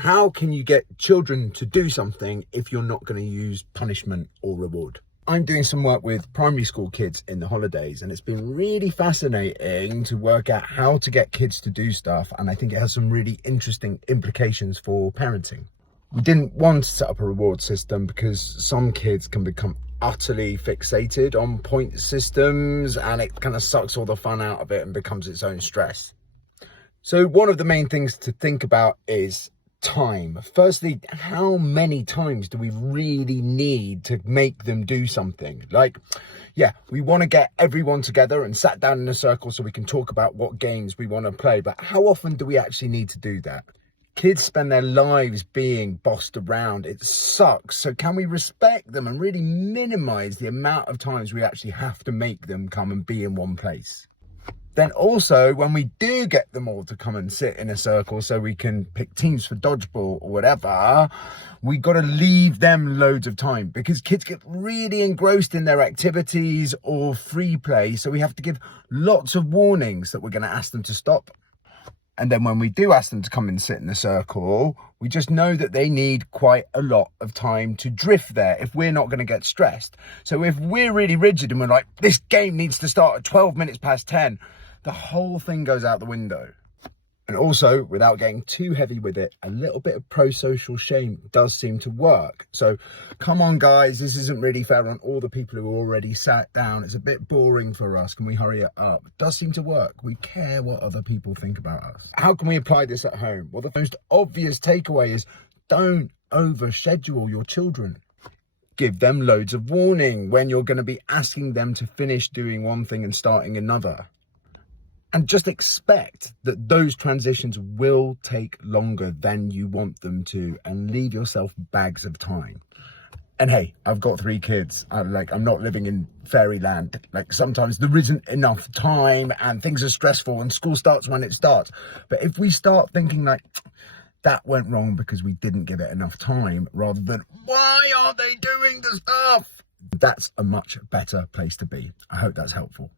How can you get children to do something if you're not going to use punishment or reward? I'm doing some work with primary school kids in the holidays, and it's been really fascinating to work out how to get kids to do stuff. And I think it has some really interesting implications for parenting. We didn't want to set up a reward system because some kids can become utterly fixated on point systems, and it kind of sucks all the fun out of it and becomes its own stress. So one of the main things to think about is time. Firstly, how many times do we really need to make them do something? Like, yeah, we want to get everyone together and sat down in a circle so we can talk about what games we want to play, but how often do we actually need to do that? Kids spend their lives being bossed around. It sucks. So can we respect them and really minimize the amount of times we actually have to make them come and be in one place? Then also, when we do get them all to come and sit in a circle so we can pick teams for dodgeball or whatever, we got to leave them loads of time because kids get really engrossed in their activities or free play. So we have to give lots of warnings that we're going to ask them to stop. And then when we do ask them to come and sit in the circle, we just know that they need quite a lot of time to drift there if we're not going to get stressed. So if we're really rigid and we're like, this game needs to start at 12 minutes past 10, the whole thing goes out the window. And also, without getting too heavy with it, a little bit of pro-social shame does seem to work. So come on, guys, this isn't really fair on all the people who already sat down. It's a bit boring for us. Can we hurry it up? It does seem to work. We care what other people think about us. How can we apply this at home? Well, the most obvious takeaway is don't overschedule your children. Give them loads of warning when you're going to be asking them to finish doing one thing and starting another. And just expect that those transitions will take longer than you want them to, and leave yourself bags of time. And hey, I've got 3 kids. I'm not living in fairyland. Like, sometimes there isn't enough time and things are stressful and school starts when it starts. But if we start thinking like, that went wrong because we didn't give it enough time, rather than why aren't they doing the stuff? That's a much better place to be. I hope that's helpful.